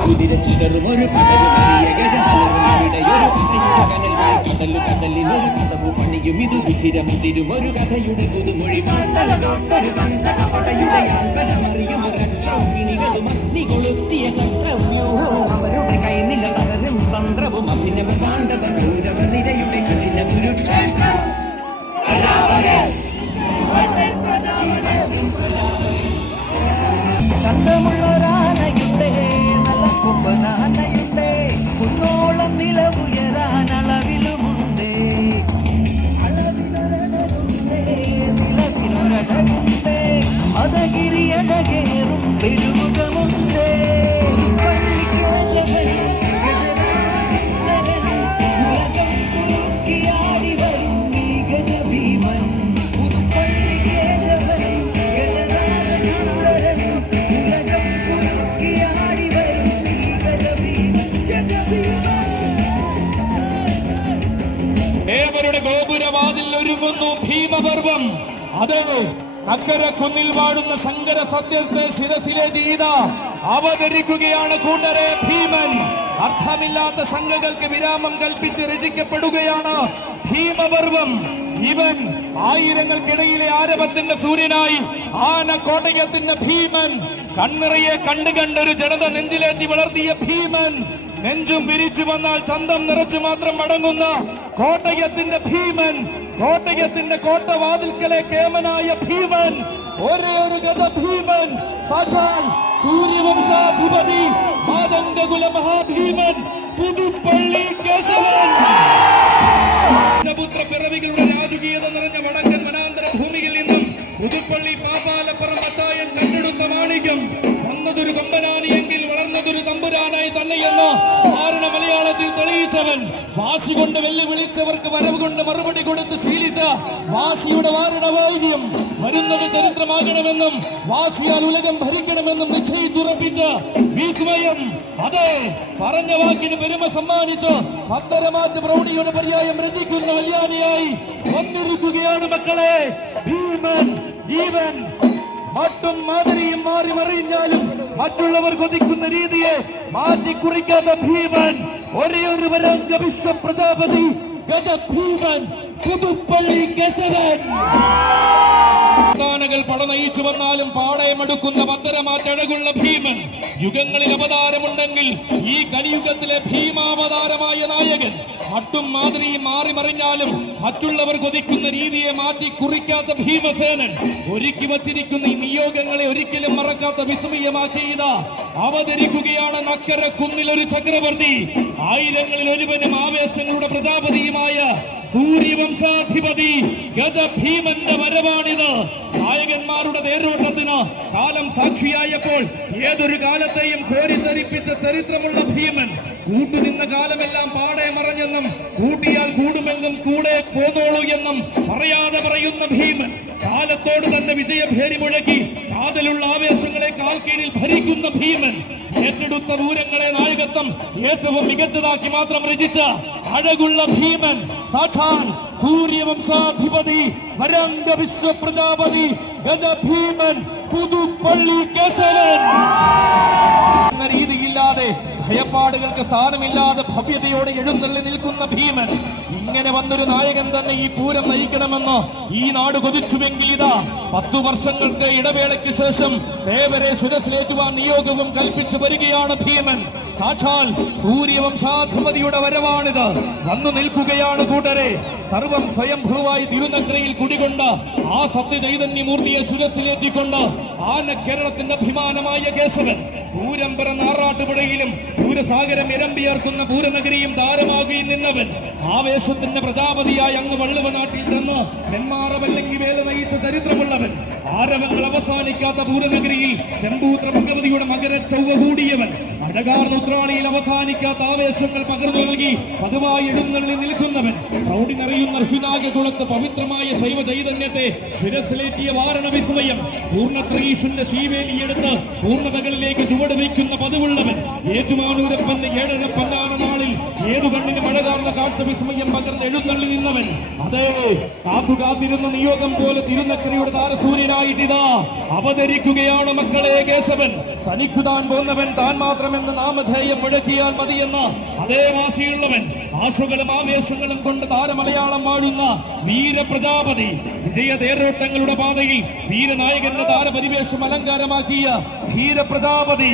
കുതിരച്ചിതറുമൊരു പടരുമറിയ ഗജനലുകളുടെയൊരു കഥയുടെ കനൽ കടലിനൊരു കഥവു പണിയും ഇതു വിധിരമുതിരുമൊരു കഥയുടെ പുതുമൊഴി പാട്ടലൊട്ടൊരു പടയുടെ ആൽബലമറിയും രക്ഷോഹിണികളും അഗ്നി കൊളുത്തിയ ചക്രവ്യൂഹവും അവരുടെ കൈനില തകരും തന്ത്രവും അഭിനവ പാണ്ഡവ കൗരവ നിരയുടെ കഠിന കുരുക്ഷേത്രം ചന്തമുള്ളൊരാനയുണ്ടേ നല്ല കൊമ്പനാനയുണ്ടേ കുന്നോളം നിലവുയരാൻ അളവിലുമുണ്ടേ അളവിലൊരടരുണ്ടേ നിലസിലൊരടരുണ്ടേ മതഗിരിയടകേറും പെരുമുഖമുണ്ടേ ഗോപുരവാതിൽ ഒരുങ്ങുന്നു ഭീമപർവം. അതെ, അക്കര കുന്നിൽ വാഴുന്ന ശങ്കര സത്യത്തെ ശിരസിലേറ്റി ഇതാ അവതരിക്കുകയാണ് കൂട്ടരെ ഭീമൻ. അർത്ഥമില്ലാത്ത സംഘങ്ങൾക്ക് വിരാമം കൽപ്പിച്ച് രചിക്കപ്പെടുകയാണ് ഭീമപർവം. ഇവൻ ആയിരങ്ങൾക്കിടയിലെ ആരവത്തിന്റെ സൂര്യനായി ആനക്കോട്ടയത്തിന്റെ ഭീമൻ. കണ്ണിറയെ കണ്ടുകണ്ടൊരു ജനത നെഞ്ചിലേറ്റി വളർത്തിയ ഭീമൻ. നെഞ്ചും പിരിച്ചു വന്നാൽ ചന്തം നിറച്ചു മാത്രം മടങ്ങുന്ന കോട്ടയത്തിന്റെ ഭീമൻ. കോട്ടയത്തിന്റെ കോട്ടവാതിൽക്കലെ കേമനായ ഭീമൻ. ഒരേ ഒരു ഗത ഭീമൻ. സാക്ഷാൽ സൂര്യവംശാധിപതി മാതംഗകുല മഹാഭീമൻ പുതുപ്പള്ളി കേശവൻ. പുത്ര പിറവികളുടെ രാജകീയത നിറഞ്ഞ വടക്കൻ വനാന്തര ഭൂമിയിൽ നിന്നും പുതുപ്പള്ളി പാതാലപ്പുറം അച്ചായൻ കണ്ടെടുത്ത മാണിക്യം. വന്നതൊരു കൊമ്പനാനിയെങ്കിൽ വളർന്നതൊരു തമ്പുരാനായി തന്നെയെന്ന് ധാരണ മലയാളത്തിൽ തെളിയിച്ചവൻ. വാശി കൊണ്ട് വെല്ലുവിളിച്ചവർക്ക് വരവ് കൊണ്ട് മറുപടി കൊടുത്ത് ശീലിച്ച വാശിയുടെ വാരണവൈദ്യം. വരുന്നത് ചരിത്രമാകണമെന്നും വാശിയാൽ ഉലകം ഭരിക്കണമെന്നും നിശ്ചയിച്ചുറപ്പിച്ച വിസ്മയം. അതെ, പറഞ്ഞ വാക്കിന് പെരുമ സമ്മാനിച്ച് പത്തരമാറ്റ പ്രൗഢിയുടെ പര്യായം രചിക്കുന്ന കല്യാണിയായി വന്നിരിക്കുകയാണ് മക്കളെ ഭീമൻ. ഈവൻ മട്ടും മാതിരിയും മാറി മറിഞ്ഞാലും മറ്റുള്ളവർ കൊതിക്കുന്ന രീതിയെ മാറ്റി കുറിക്കാത്ത ഭീമൻ. ഒരേ ഒരു വരംഗ വിശ്വ പ്രജാപതി ഗജ ഭീമൻ പുതുപ്പള്ളി കേശവൻ. കൾ പടനയിച്ചു വന്നാലും പാടയമെടുക്കുന്ന പത്തരമാറ്റഴകുള്ള ഭീമൻ. യുഗങ്ങളിൽ അവതാരമുണ്ടെങ്കിൽ ഈ കലിയുഗത്തിലെ ഭീമാവതാരമായ നായകൻ. മട്ടും മാതിരിയും മാറി മറിഞ്ഞാലും മറ്റുള്ളവർ കൊതിക്കുന്ന രീതിയെ മാറ്റി കുറിക്കാത്ത ഭീമസേനൻ. ഒരുക്കി വച്ചിരിക്കുന്ന ഈ നിയോഗങ്ങളെ ഒരിക്കലും മറക്കാത്ത വിസ്മയമാക്കിയത് അവതരിക്കുകയാണ് നക്കര കുന്നിലൊരു ചക്രവർത്തി. ആയിരങ്ങളിൽ ഒരുവനും ആവേശങ്ങളുടെ പ്രജാപതിയുമായ സൂര്യവംശാധിപതി ഗജ ഭീമന്റെ വരവാണിത്. നായകന്മാരുടെ തേരോട്ടത്തിന് കാലം സാക്ഷിയായപ്പോൾ ഏതൊരു കാലത്തെയും കോരിത്തരിപ്പിച്ച ചരിത്രമുള്ള ഭീമൻ. കൂട്ടുനിന്ന കാലമെല്ലാം പാടെ മറഞ്ഞെന്നും കൂട്ടിയാൽ കൂടുമെന്നും കൂടെ പോന്നോളൂ എന്നും പറയാതെ പറയുന്ന ഭീമൻ. കാലത്തോട് തന്നെ വിജയഭേരി മുഴക്കി കാതലുള്ള ആവേശങ്ങളെ കാൽക്കീഴിൽ ഭരിക്കുന്ന ഭീമൻ. ഏറ്റെടുത്ത ദൂരങ്ങളെ നായകത്വം ഏറ്റവും മികച്ചതാക്കി മാത്രം രചിച്ച അഴകുള്ള ഭീമൻ. സാക്ഷാൽ സൂര്യവംശാധിപതി വരംഗ വിശ്വ പ്രജാപതി ഗജ ഭീമൻ പുതുപ്പള്ളി കേശവൻ. എന്ന രീതിയില്ലാതെ ഭയപ്പാടുകൾക്ക് സ്ഥാനമില്ലാതെ ഭവ്യതയോടെ എഴുന്നള്ളി നിൽക്കുന്ന ഭീമൻ. ഇങ്ങനെ വന്നൊരു നായകൻ തന്നെ ഈ പൂരം നയിക്കണമെന്ന് ഈ നാട് കൊതിച്ചുവെങ്കിൽ ഇതാ 10 വർഷങ്ങൾക്ക് ഇടവേളയ്ക്ക് ശേഷം തേവരെ ശിരസിലേറ്റുവാൻ നിയോഗവും കൽപ്പിച്ചു വരികയാണ് ഭീമൻ. സാക്ഷാൽ സൂര്യവംശാധിപതിയുടെ വരവാണിത്. വന്നു നിൽക്കുകയാണ് കൂട്ടരെ. സർവം സ്വയംഭൂവായി തിരുനക്കരയിൽ കുടികൊണ്ട് ആ സത്യചൈതന്യമൂർത്തിയെ ശിരസിലേറ്റിക്കൊണ്ട് ആന കേരളത്തിന്റെ അഭിമാനമായ കേശവൻ. പൂരം പിറന്ന ആറാട്ടുപുഴയിലും പൂരസാഗരം ഇരമ്പിയർക്കുന്ന പൂരനഗരിയും താരമാകുകയും നിന്നവൻ. ആവേശത്തിന്റെ പ്രജാപതിയായി അങ്ങ് വള്ളുവനാട്ടിൽ ചെന്ന് നെന്മാറവല്ലെങ്കിൽ വേല നയിച്ച ചരിത്രമുള്ളവൻ. ആരവങ്ങൾ അവസാനിക്കാത്ത പൂരനഗരിയിൽ ചെമ്പൂത്ര ഭഗവതിയുടെ മകര ചൊവ്വ കൂടിയവൻ. അഴകാർന്ന ഉത്രാളിയിൽ അവസാനിക്കാത്ത ആവേശങ്ങൾ പകർന്നു നൽകി പതിവായി എഴുന്നള്ളി നിൽക്കുന്നവൻ. പ്രൗഢി നിറയുന്ന ഋഷിനാഗകുളത്ത് പവിത്രമായ ശൈവ ചൈതന്യത്തെ ശിരസിലേറ്റിയ വാരണ വിസ്മയം പൂർണ്ണത്രയീശന്റെ ശീവേലിയെടുത്ത് പൂർണ്ണതകളിലേക്ക് ചുവട് വയ്ക്കുന്ന പതിവുള്ളവൻ ഏറ്റുമാനൂരപ്പന്റെ 7 പന്നാന നാളിൽ ഏതു കണ്ണിന് മഴ കാർന്ന കാഴ്ച വിസ്മയം പകർന്ന് എഴുന്നള്ളി നിന്നവൻ. അതെ, കാത്തുകാത്തിരുന്ന നിയോഗം പോലെ തിരുനക്കരയുടെ താരസൂര്യനായിട്ടിതാ അവതരിക്കുകയാണ് മക്കളെ കേശവൻ. തനിക്കു താൻ പോന്നവൻ താൻ മാത്രമെന്ന് നാമധേയം മുഴക്കിയാൽ മതിയെന്ന അതേ വാശിയുള്ളവൻ. ആശുകളും ആവേശങ്ങളും കൊണ്ട് താരമലയാളം വാഴുന്ന വീരപ്രജാപതി. വിജയ തേരോട്ടങ്ങളുടെ പാതയിൽ വീരനായകന്റെ താരപരിവേഷം അലങ്കാരമാക്കിയ ധീരപ്രജാപതി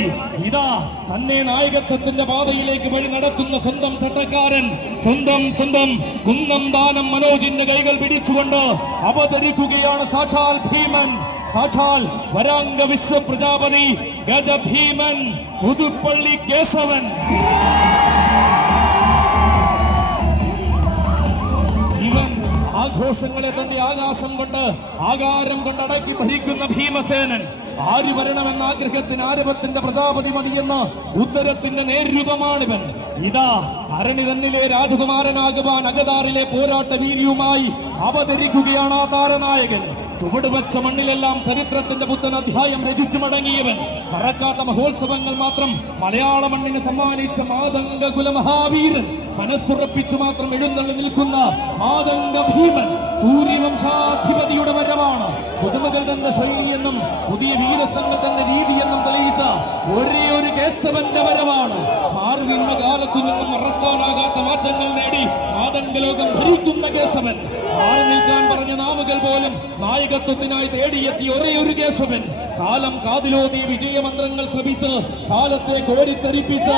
ഇതാ തന്നെ നായകത്വത്തിന്റെ പാതയിലേക്ക് വഴി നടത്തുന്ന സ്വന്തം ചട്ടക്കാരൻ, സ്വന്തം കുന്നം ദാനം മനോജിന്റെ കൈകൾ പിടിച്ചുകൊണ്ട് അവതരിക്കുകയാണ് സാക്ഷാൽ ഭീമൻ, സാക്ഷാൽ വരാംഗ വിശ്വപ്രജാപതി ഗജഭീമൻ പുതുപ്പള്ളി കേശവൻ. ഇവൻ ആഘോഷങ്ങളെ തന്റെ ആകാശം കൊണ്ട് ആകാരം കൊണ്ട് അടക്കി ഭരിക്കുന്ന ഭീമസേനൻ. ആര് വരണമെന്ന ആഗ്രഹത്തിന് ആരവത്തിന്റെ പ്രജാപതി മതിയെന്ന ഉത്തരത്തിന്റെ നേരൂപമാണിവൻ. ഇതാ അരണി തന്നിലെ രാജകുമാരനാകുവാൻ അകതാറിലെ പോരാട്ട വീര്യവുമായി അവതരിക്കുകയാണ് ആ താരനായകൻ. ചുവടുവെച്ച മണ്ണിലെല്ലാം ചരിത്രത്തിന്റെ പുത്തൻ അധ്യായം രചിച്ചു മടങ്ങിയവൻ. മറക്കാത്ത മഹോത്സവങ്ങൾ മാത്രം മലയാള മണ്ണിന് സമ്മാനിച്ച മാതംഗ കുലമഹാവീരൻ. മനസ്സുറപ്പിച്ചു മാത്രം എഴുന്നള്ളി നിൽക്കുന്ന മാതംഗ ഭീമൻ സൂര്യവംശാധിപതിയുടെ വരമാണ്. പുതുമകൾ തന്ന ശൈലിയെന്നും പുതിയ വീരസങ്ങൾ തന്ന രീതിയെന്നും തെളിയിച്ച ഒരേ ഒരു കേശവന്റെ വരവാണ്. മാറി നിന്ന കാലത്തു നിന്നും മറക്കാനാകാത്ത മാറ്റങ്ങൾ നേടി മാതംഗലോകം ഭരിക്കുന്ന കേശവൻ. മാറി നിൽക്കാൻ പറഞ്ഞ നാവുകൾ പോലും നായകത്വത്തിനായി തേടിയെത്തിയ ഒരേ ഒരു കേശവൻ. കാലം കാതിലോതിയ വിജയമന്ത്രങ്ങൾ ശ്രമിച്ച് കാലത്തെ കോരിത്തെറിപ്പിച്ച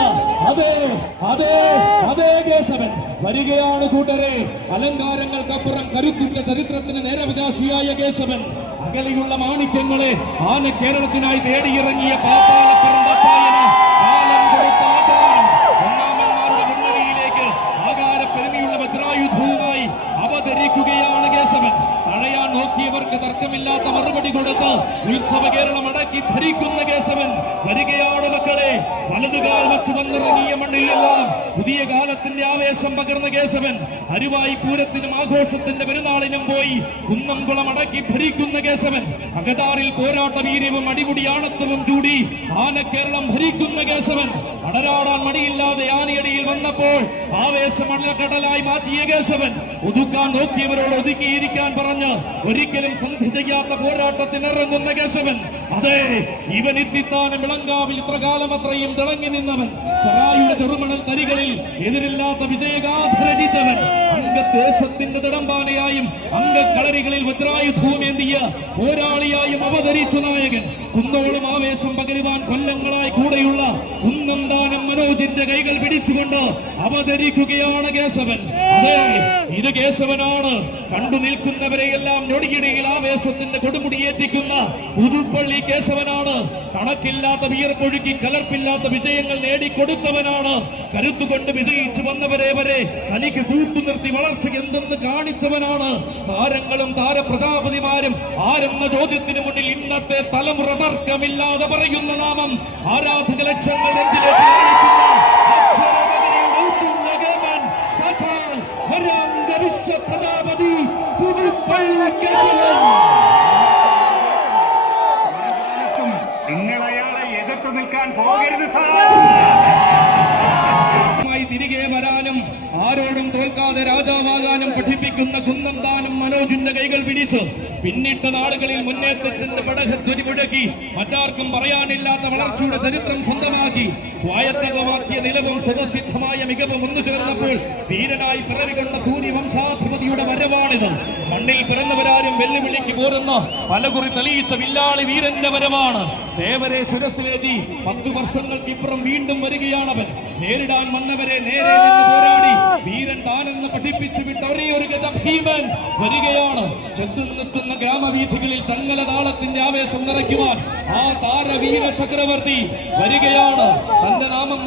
അതേ കേശവൻ വരികയാണ് കൂട്ടരെ. അലങ്കാരങ്ങൾക്കപ്പുറം കരുത്തുറ്റ ചരിത്രത്തിന് നേരവകാശിയായ കേശവൻ. അകലെയുള്ള മാണിക്യങ്ങളെ ആന കേരളത്തിനായി തേടിയിറങ്ങിയ പാപ്പാലപ്പുറം അച്ചായന് കാലം കൊടുത്ത ആധാരം. ഒന്നാമന്മാരുടെ മുൻനിരയിലേക്ക് ആകാരപ്പെരുമയുള്ള ഭദ്രായുധവുമായി അവതരിക്കുകയാണ് കേശവൻ. തടയാൻ നോക്കിയവർക്ക് തർക്കമില്ലാത്ത മറുപടി കൊടുത്ത് ഉത്സവ കേരളം അടക്കി ഭരിക്കുന്ന കേശവൻ വരികയാണ് മക്കളെ. വലതുകാൽ വെച്ച് വന്നിറങ്ങിയ മണ്ണിലെല്ലാം പുതിയ കാലത്തിന്റെ ആവേശം പകർന്ന കേശവൻ. അരുവായി പൂരത്തിനും ആഘോഷത്തിന്റെ പെരുന്നാളിനും പോയി കുന്നംകുളം അടക്കി ഭരിക്കുന്ന കേശവൻ. അകതാറിൽ പോരാട്ട വീര്യവും അടിമുടി ആണത്വവും ചൂടി ആന കേരളം ഭരിക്കുന്ന കേശവൻ. അടരാടാൻ മടിയില്ലാതെ ആനയടിയിൽ വന്നപ്പോൾ ആവേശം കടലായി മാറ്റിയ കേശവൻ. ഒതുക്കാൻ നോക്കിയവരോട് ഒതുക്കിയിരിക്കാൻ പറഞ്ഞ് ഒരിക്കലും സന്ധി ചെയ്യാത്ത പോരാട്ടത്തിനിറങ്ങുന്ന കേശവൻ. അതെ, ഇവൻ ഇത്തിത്താനം വിളങ്കാവിൽ ഇത്ര കാലം അത്രയും തിളങ്ങി നിന്നവൻ. ചെറായുടെ ചെറുമണൽ തരികളിൽ എതിരില്ലാത്ത വിജയഗാഥ രചിച്ചവൻ. അംഗദേശത്തിന്റെ തിടമ്പാനയായും അംഗക്കളരികളിൽ വജ്രായുധവുമേന്തിയ പോരാളിയായും അവതരിച്ച നായകൻ. കുന്നോളം ആവേശം പകരുവാൻ കൊല്ലങ്ങളായി കൂടെയുള്ള കുന്നം ദാനം മനോജിന്റെ കൈകൾ പിടിച്ചുകൊണ്ട് അവതരിക്കുകയാണ് കേശവൻ. അതെ, ഇത് കേശവനാണ്. കണ്ടു നിൽക്കുന്നവരെയെല്ലാം ഞൊടിയിടയിൽ ആവേശത്തിന്റെ കൊടുമുടിയേറ്റിക്കുന്ന പുതുപ്പള്ളി കേശവനാണ്. കണക്കില്ലാത്ത വിയർപ്പൊഴുക്കി കലർപ്പില്ലാത്ത വിജയങ്ങൾ നേടിക്കൊടുത്തവനാണ്. കരുത്തുകൊണ്ട് വിജയിച്ചു വന്നവരെ വരെ തനിക്ക് കൂട്ടുനിർത്തി വളർച്ച എന്തെന്ന് കാണിച്ചവനാണ്. താരങ്ങളും താരപ്രജാപതിമാരും ആരെന്ന ചോദ്യത്തിന് മുന്നിൽ ഇന്നത്തെ തലമുറ തർക്കമില്ലാതെ പറയുന്ന നാമം ആരാധക ലക്ഷങ്ങൾ നെഞ്ചിലേക്ക് കാണിക്കുന്ന പ്രജാപതി പുതുപ്പള്ളി കേശവൻ. നിങ്ങൾ അയാളെ എതിർത്ത് നിൽക്കാൻ പോകരുത് സാർ. തിരികെ വരാനും ആരോടും തോൽക്കാതെ രാജാവാകാനും പഠിപ്പിക്കുന്ന കുന്നം ദാനം മനോജിന്റെ കൈകൾ പിടിച്ച് പിന്നിട്ട നാടുകളിൽ മുന്നേറ്റത്തിന്റെ പടഹധ്വനി മുഴക്കി മറ്റാർക്കും പറയാനില്ലാത്ത വളർച്ചയുടെ ചരിത്രം സ്വന്തമാക്കി സ്വായത്തകമാക്കിയ നിലവും സ്വതസിദ്ധമായ മികവും ഒന്നു ചേർന്നപ്പോൾ വീരനായി പിറവികൊണ്ട സൂര്യവംശാധിപതിയുടെ വരവാണിത്. മണ്ണിൽ പിറന്നവരാരും വെല്ലുവിളിക്ക് പോരുന്ന പലകുറി തെളിയിച്ച വില്ലാളി വീരന്റെ വരവാണ്. ദേവരെ ശിരസിലേറ്റി 10 വർഷങ്ങൾക്കിപ്പുറം വീണ്ടും വരികയാണവൻ. നേരിടാൻ വന്നവരെ നേരെ നിന്ന് പോരാടി വീരൻ താനെന്ന് പഠിപ്പിച്ചു വിട്ട ഒരേ ഒരു ഗജഭീമൻ വരികയാണ്. ചെത്തുനിൽക്കുന്ന ഗ്രാമവീഥികളിൽ ചങ്ങല താളത്തിന്റെ ആവേശം നിറയ്ക്കുവാൻ ആ താരവീര ചക്രവർത്തി വരികയാണ്. തന്റെ നാമം